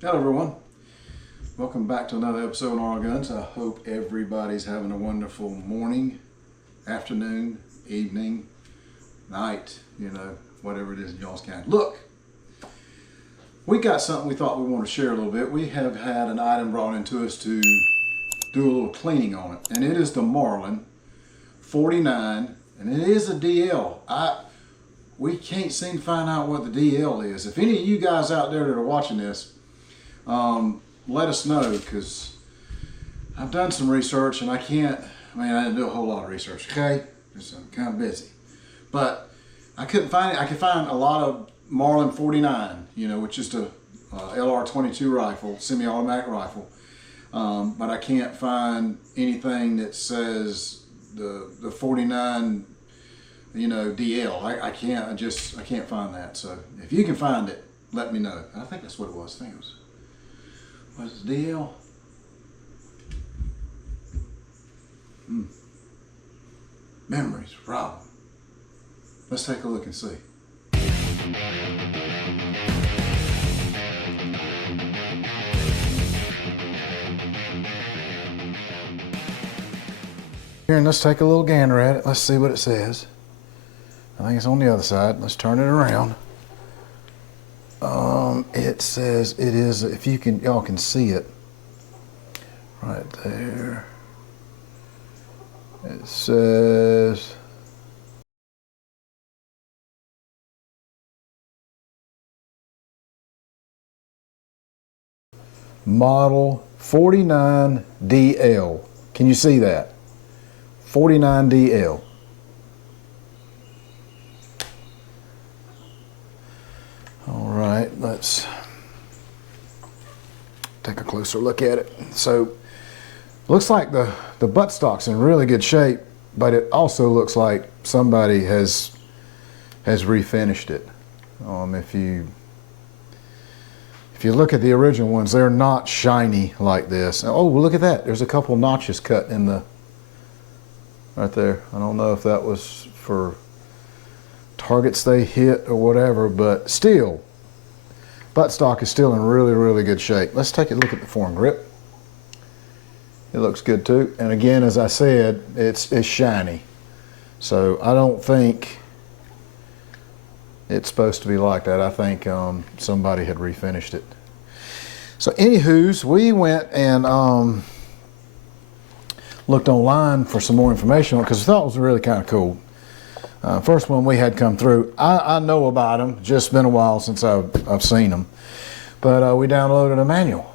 Hello everyone, welcome back to another episode on Our Guns. I hope everybody's having a wonderful morning, afternoon, evening, night, whatever it is in y'all's kind. Look, we got something we thought we want to share a little bit. We have had an item brought into us to do a little cleaning on it, and it is the Marlin 49, and it is a DL. We can't seem to find out what the DL is. If any of you guys out there that are watching this, let us know, because I've done some research and I didn't do a whole lot of research, okay? Because I'm kind of busy. But I couldn't find it. I could find a lot of Marlin 49, which is the LR22 rifle, semi-automatic rifle. But I can't find anything that says the 49, DL. I can't find that. So if you can find it, let me know. I think that's what it was. I think it was the DL? Memories, Rob. Let's take a look and see. Here, and let's take a little gander at it. Let's see what it says. I think it's on the other side. Let's turn it around. It says it is, if y'all can see it right there. It says model 49DL. Can you see that? 49DL. All right, let's take a closer look at it. So, looks like the buttstock's in really good shape, but it also looks like somebody has refinished it. If you look at the original ones, they're not shiny like this. Oh, look at that. There's a couple notches cut in the right there. I don't know if that was for targets they hit or whatever, but still, buttstock is still in really, really good shape. Let's take a look at the foregrip. It looks good too. And again, as I said, it's shiny. So I don't think it's supposed to be like that. I think somebody had refinished it. So anywho's, we went and looked online for some more information on it because I thought it was really kind of cool. First one we had come through, I know about them, just been a while since I've seen them, but we downloaded a manual,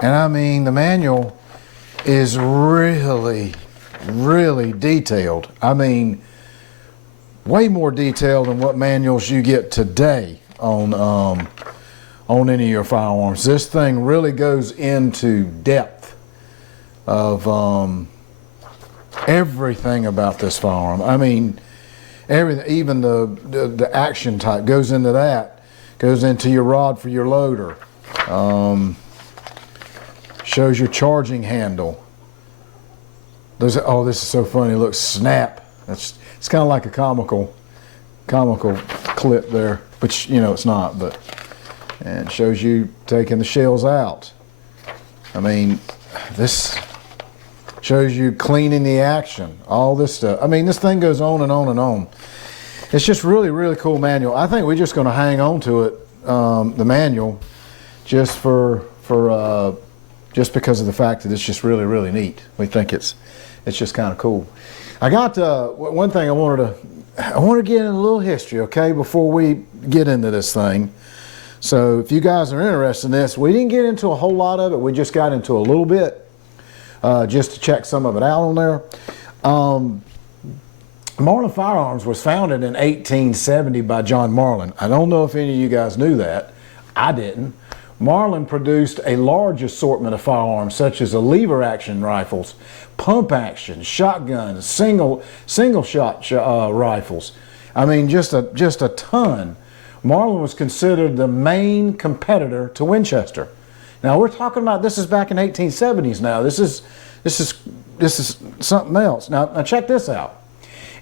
and I mean the manual is really, really detailed. I mean, way more detailed than what manuals you get today on any of your firearms. This thing really goes into depth of everything about this firearm. I mean, everything, even the action type goes into that, goes into your rod for your loader, shows your charging handle. Oh, this is so funny. Look, snap. It's kind of like a comical clip there, but it's not. But and it shows you taking the shells out. I mean, this shows you cleaning the action, all this stuff. I mean, this thing goes on and on and on. It's just really, really cool manual. I think we're just going to hang on to it, the manual, just just because of the fact that it's just really, really neat. We think it's just kind of cool. I got one thing I want to get in a little history, okay, before we get into this thing. So if you guys are interested in this, we didn't get into a whole lot of it. We just got into a little bit. Just to check some of it out on there. Marlin Firearms was founded in 1870 by John Marlin. I don't know if any of you guys knew that. I didn't. Marlin produced a large assortment of firearms such as lever action rifles, pump action, shotguns, single shot rifles. I mean, just a ton. Marlin was considered the main competitor to Winchester. Now we're talking about, this is back in 1870s now. This is something else. Now check this out.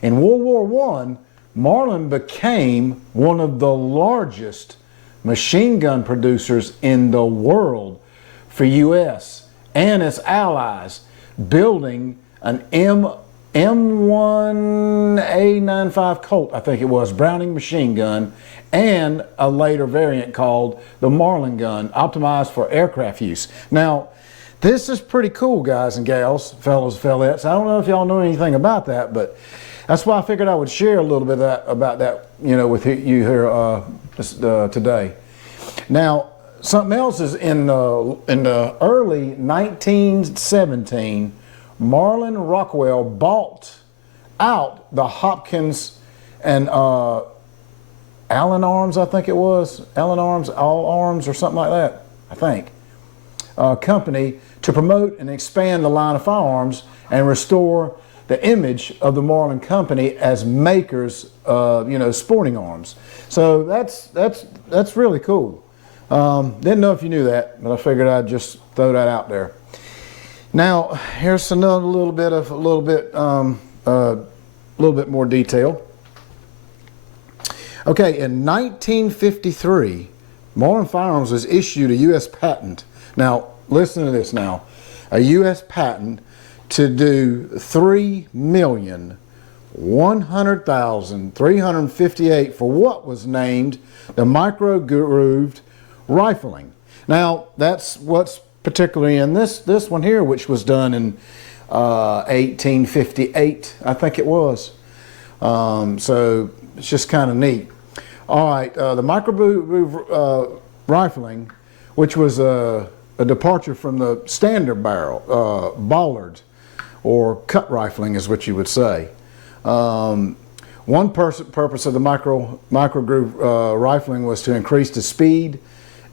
In World War I, Marlin became one of the largest machine gun producers in the world for U.S. and its allies, building an M1A95 Colt, I think it was, Browning machine gun, and a later variant called the Marlin gun, optimized for aircraft use. Now, this is pretty cool, guys and gals, fellows, fellettes. I don't know if y'all know anything about that, but that's why I figured I would share a little bit about that, with you here today. Now, something else is in the early 1917, Marlin Rockwell bought out the Hopkins and Allen Arms, I think it was, Allen Arms, All Arms, or something like that, I think, company to promote and expand the line of firearms and restore the image of the Marlin company as makers of, sporting arms. So that's really cool. Didn't know if you knew that, but I figured I'd just throw that out there. Now, here's another little bit more detail. Okay, in 1953, Marlin Firearms was issued a U.S. patent. Now, listen to this now. A U.S. patent to do 3,100,358 for what was named the micro-grooved rifling. Now, that's what's particularly in this one here, which was done in 1858, I think it was. So it's just kind of neat. All right, the micro-groove rifling, which was a departure from the standard barrel, bollard, or cut rifling is what you would say. One purpose of the micro-groove rifling was to increase the speed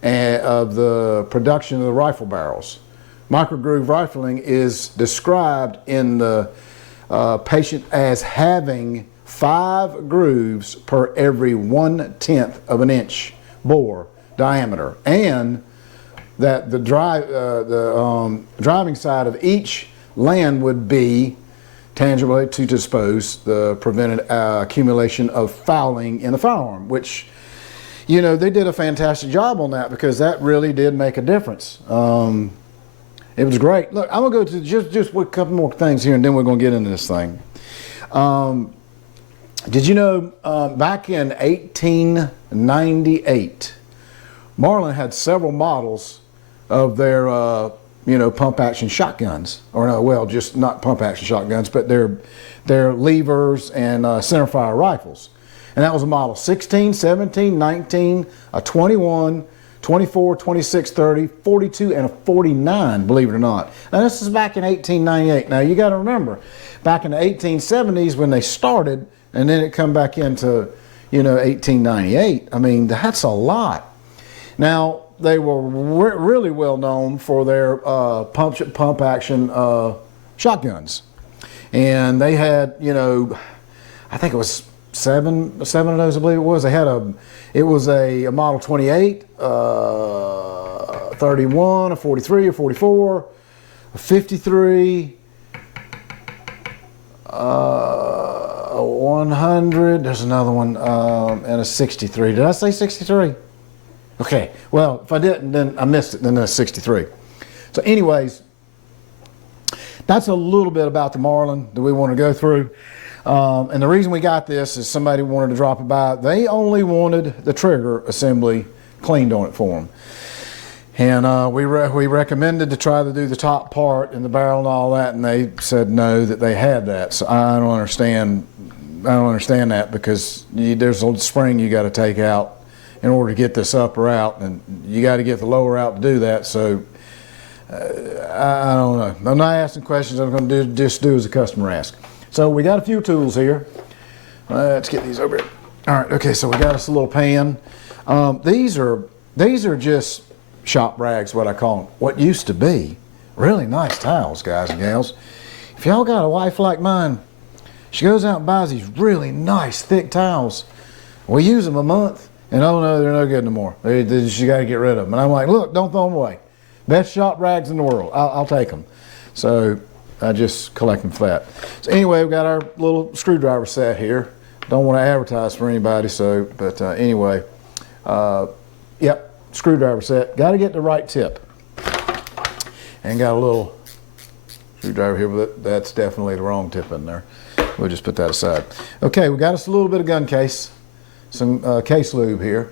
of the production of the rifle barrels. Micro-groove rifling is described in the patient as having 5 grooves per every 1/10 of an inch bore diameter, and that the driving side of each land would be tangibly to dispose the prevented accumulation of fouling in the firearm, which, they did a fantastic job on that, because that really did make a difference. It was great. Look, I'm gonna go to just a couple more things here, and then we're gonna get into this thing. Did you know back in 1898, Marlin had several models of their pump action shotguns, or no, well, just not pump action shotguns, but their levers and centerfire rifles. And that was a model 16, 17, 19, a 21, 24, 26, 30, 42, and a 49, believe it or not. Now, this is back in 1898. Now, you got to remember, back in the 1870s when they started, and then it come back into, 1898. I mean, that's a lot. Now, they were really well known for their pump action shotguns. And they had, I think it was seven of those, I believe it was. They had it was a model 28, 31, a 43, a 44, a 53, a 100, there's another one, and a 63. Did I say 63? Okay, well, if I didn't, then I missed it, then that's 63. So anyways, that's a little bit about the Marlin that we want to go through. And the reason we got this is somebody wanted to drop it by. They only wanted the trigger assembly cleaned on it for them. And we recommended to try to do the top part and the barrel and all that, and they said no, that they had that. So I don't understand that, because there's a spring you got to take out in order to get this upper out, and you got to get the lower out to do that. So I don't know. I'm not asking questions. I'm going to just do as the customer asks. So we got a few tools here. Let's get these over here. All right. Okay. So we got us a little pan. These are just shop rags, what I call them. What used to be really nice towels, guys and gals. If y'all got a wife like mine, she goes out and buys these really nice thick towels. We use them a month. And oh no, they're no good no more. You got to get rid of them. And I'm like, look, don't throw them away. Best shop rags in the world. I'll take them. So I just collect them for that. So anyway, we've got our little screwdriver set here. Don't want to advertise for anybody. So, but anyway, Yep, screwdriver set. Got to get the right tip. And got a little screwdriver here, but that's definitely the wrong tip in there. We'll just put that aside. Okay, we got us a little bit of gun case, some case lube here,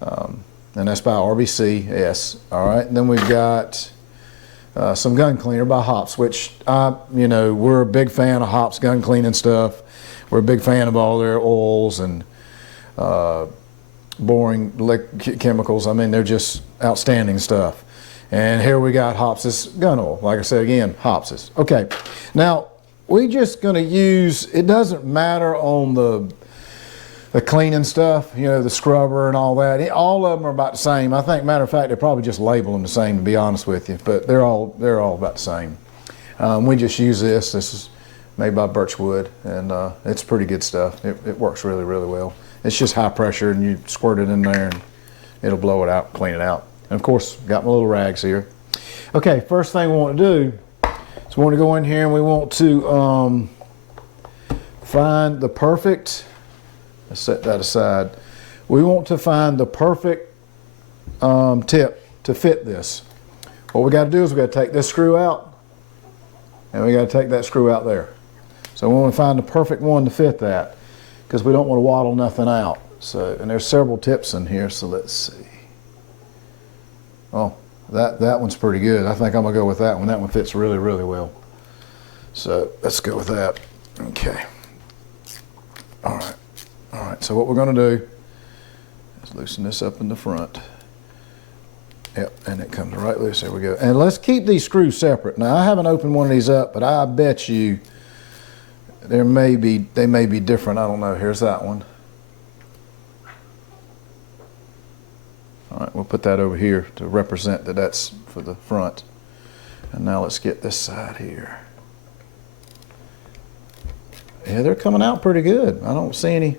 and that's by RBC. All right, and then we've got some gun cleaner by Hops, which you know, we're a big fan of Hops gun cleaning stuff. We're a big fan of all their oils and boring chemicals. I mean, they're just outstanding stuff. And here we got Hops's gun oil. Like I said again, Hops's. Okay, now we're just going to use, it doesn't matter on the cleaning stuff, you know, the scrubber and all that. All of them are about the same. I think, matter of fact, they probably just label them the same, to be honest with you. But they're all about the same. We just use this. This is made by Birchwood, and it's pretty good stuff. It works really, really well. It's just high pressure, and you squirt it in there, and it'll blow it out, clean it out. And of course, got my little rags here. Okay, first thing we want to do is we want to go in here and we want to find the perfect, let's set that aside. We want to find the perfect tip to fit this. What we got to do is we got to take this screw out, and we got to take that screw out there. So we want to find the perfect one to fit that, because we don't want to waddle nothing out. So, and there's several tips in here, so let's see. Oh, that one's pretty good. I think I'm gonna go with that one. That one fits really, really well. So let's go with that. Okay. All right, so what we're gonna do is loosen this up in the front. Yep, and it comes right loose, there we go. And let's keep these screws separate. Now, I haven't opened one of these up, but I bet you they may be different. I don't know. Here's that one. All right, we'll put that over here to represent that that's for the front. And now let's get this side here. Yeah, they're coming out pretty good. I don't see any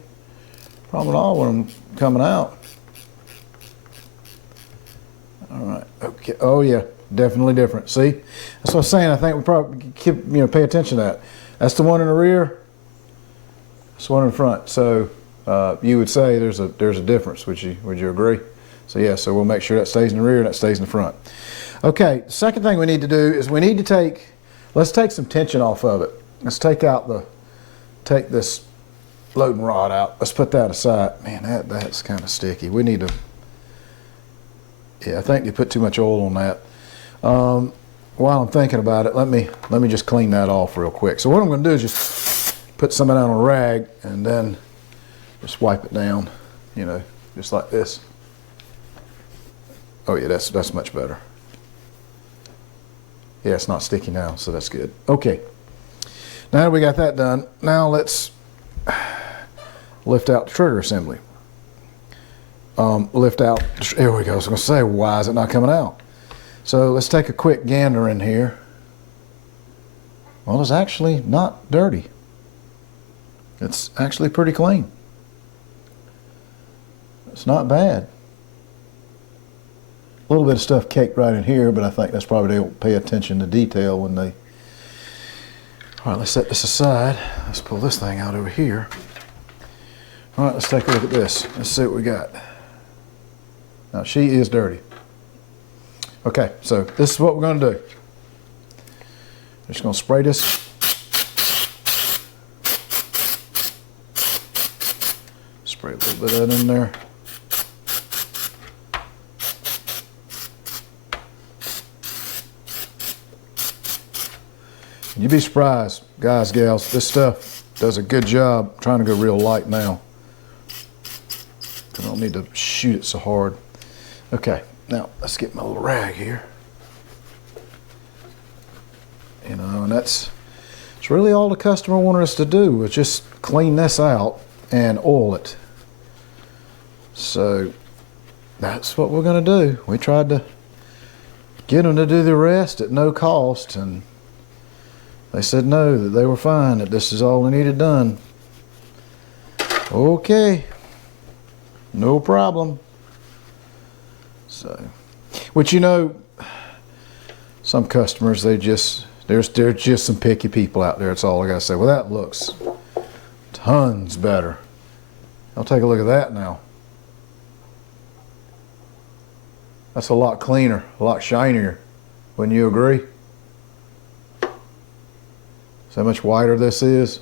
problem at all with them coming out. All right, okay. Oh yeah, definitely different. See, that's what I'm saying. I think we probably keep, pay attention to that. That's the one in the rear. That's the one in the front. So you would say there's a difference. Would you agree? So yeah, so we'll make sure that stays in the rear and that stays in the front. Okay, the second thing we need to do is we need to let's take some tension off of it. Let's take this loading rod out. Let's put that aside. Man, that's kind of sticky. We need to, yeah, I think you put too much oil on that. While I'm thinking about it, let me just clean that off real quick. So what I'm gonna do is just put some of that on a rag and then just wipe it down, just like this. Oh yeah, that's much better. Yeah, it's not sticky now, so that's good. Okay, now that we got that done, now let's lift out the trigger assembly. Lift out, here we go. I was gonna say, why is it not coming out? So let's take a quick gander in here. Well, it's actually not dirty. It's actually pretty clean. It's not bad. A little bit of stuff caked right in here, but I think that's probably they don't pay attention to detail when they. All right, let's set this aside. Let's pull this thing out over here. All right, let's take a look at this. Let's see what we got. Now, she is dirty. Okay, so this is what we're going to do. Just going to spray this. Spray a little bit of that in there. You'd be surprised, guys, gals, this stuff does a good job. I'm trying to go real light now. I don't need to shoot it so hard. Okay, now let's get my little rag here. And it's really all the customer wanted us to do was just clean this out and oil it. So that's what we're gonna do. We tried to get them to do the rest at no cost, and they said no, that they were fine, that this is all they needed done. Okay, no problem. So, which some customers, there's just some picky people out there, that's all I gotta say. Well, that looks tons better. I'll take a look at that now. That's a lot cleaner, a lot shinier. Wouldn't you agree? See how much whiter this is?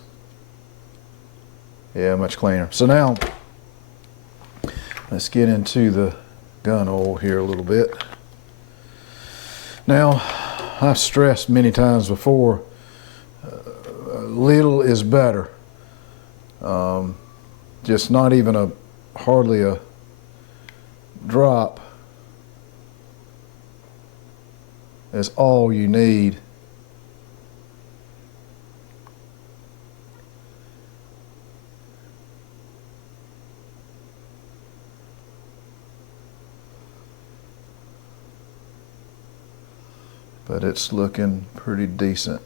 Yeah, much cleaner. So now, let's get into the gun oil here a little bit. Now, I've stressed many times before, little is better. Just not even hardly a drop is all you need. But it's looking pretty decent.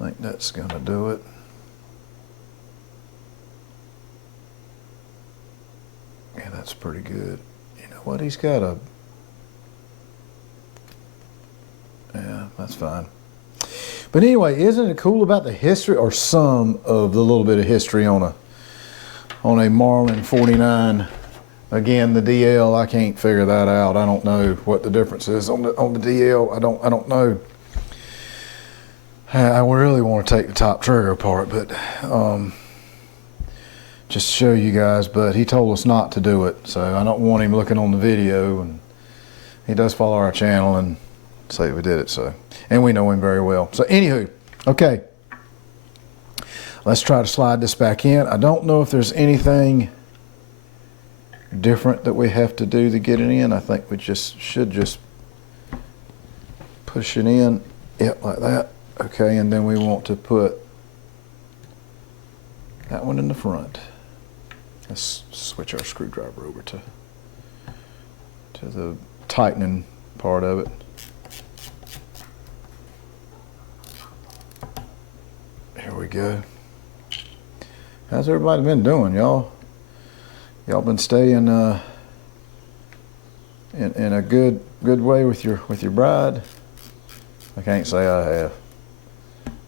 I think that's gonna do it. Yeah, that's pretty good. You know what, he's got a, yeah, that's fine. But anyway, isn't it cool about the history, or some of the little bit of history on a Marlin 49? Again, the DL, I can't figure that out. I don't know what the difference is on the DL. I don't know. I really want to take the top trigger apart, but just to show you guys. But he told us not to do it, so I don't want him looking on the video. And he does follow our channel and say we did it. So, and we know him very well. So, anywho, okay. Let's try to slide this back in. I don't know if there's anything different that we have to do to get it in. I think we should just push it in, yep, like that. Okay, and then we want to put that one in the front. Let's switch our screwdriver over to the tightening part of it. Here we go. How's everybody been doing, y'all? Y'all been staying in a good way with your bride? I can't say I have.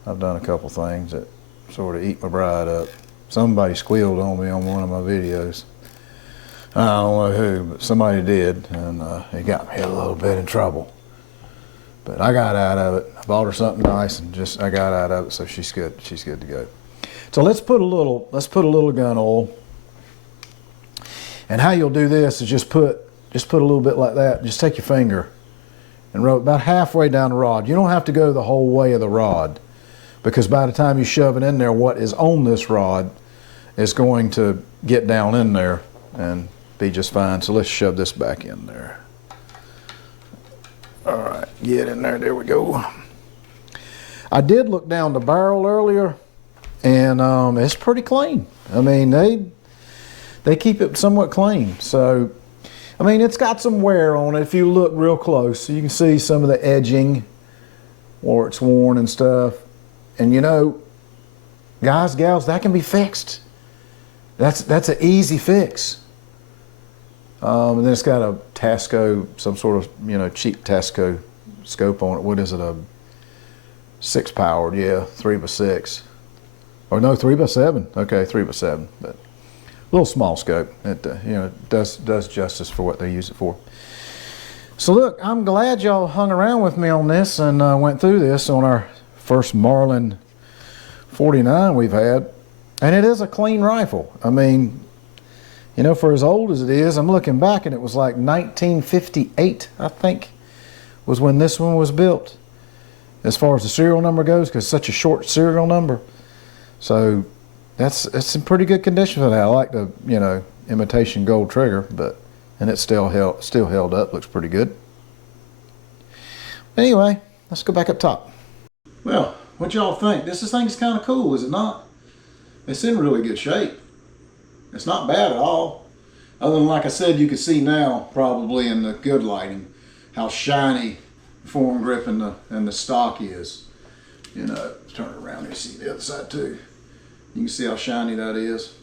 I've done a couple things that sort of eat my bride up. Somebody squealed on me on one of my videos. I don't know who, but somebody did, and it got me a little bit in trouble. But I got out of it. I bought her something nice, and I got out of it, so she's good. She's good to go. So let's put a little gun oil. And how you'll do this is just put a little bit like that. Just take your finger and rub about halfway down the rod. You don't have to go the whole way of the rod, because by the time you shove it in there, what is on this rod is going to get down in there and be just fine. So let's shove this back in there. All right, get in there. There we go. I did look down the barrel earlier, and it's pretty clean. I mean, they keep it somewhat clean. So, I mean, it's got some wear on it. If you look real close, so you can see some of the edging where it's worn and stuff. And you know, guys, gals, that can be fixed. That's an easy fix. And then it's got a Tasco, some sort of, you know, cheap Tasco scope on it. What is it? A 6-powered, yeah, 3x6. Or no, 3x7. Okay, 3x7. But little small scope. It you know, does justice for what they use it for. So look, I'm glad y'all hung around with me on this and went through this on our first Marlin 49 we've had, and it is a clean rifle. I mean, you know, for as old as it is, I'm looking back and it was like 1958, I think, was when this one was built, as far as the serial number goes, because it's such a short serial number. So it's in pretty good condition for that. I like the, you know, imitation gold trigger, and it's still held up. Looks pretty good. Anyway, let's go back up top. Well, what y'all think? This thing's kind of cool, is it not? It's in really good shape. It's not bad at all. Other than, like I said, you can see now, probably in the good lighting, how shiny the forearm grip and the stock is. You know, let's turn it around here, see the other side too. You can see how shiny that is.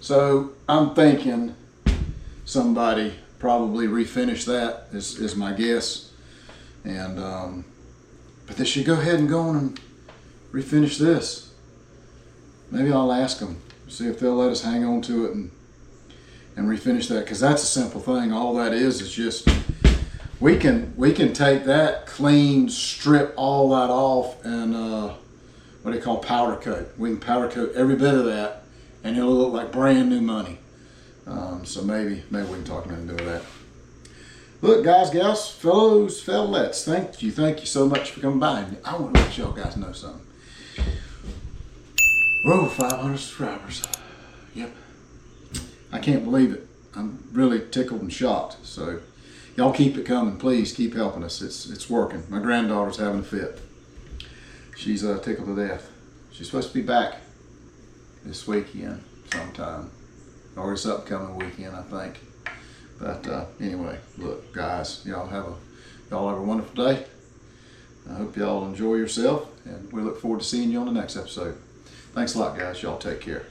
So I'm thinking somebody probably refinished that, is my guess. And but they should go ahead and go on and refinish this. Maybe I'll ask them, see if they'll let us hang on to it and refinish that, because that's a simple thing. All that is just we can take that, clean, strip all that off, and what do you call powder coat. We can powder coat every bit of that, and it'll look like brand new money. So maybe we can talk them into doing that. Look, guys, gals, fellows, fellettes, thank you so much for coming by. I want to let y'all guys know something. We're over 500 subscribers. Yep. I can't believe it. I'm really tickled and shocked. So y'all keep it coming. Please keep helping us. It's working. My granddaughter's having a fit. She's tickled to death. She's supposed to be back this weekend sometime. Or this upcoming weekend, I think. But anyway, look, guys, y'all have a wonderful day. I hope y'all enjoy yourself, and we look forward to seeing you on the next episode. Thanks a lot, guys. Y'all take care.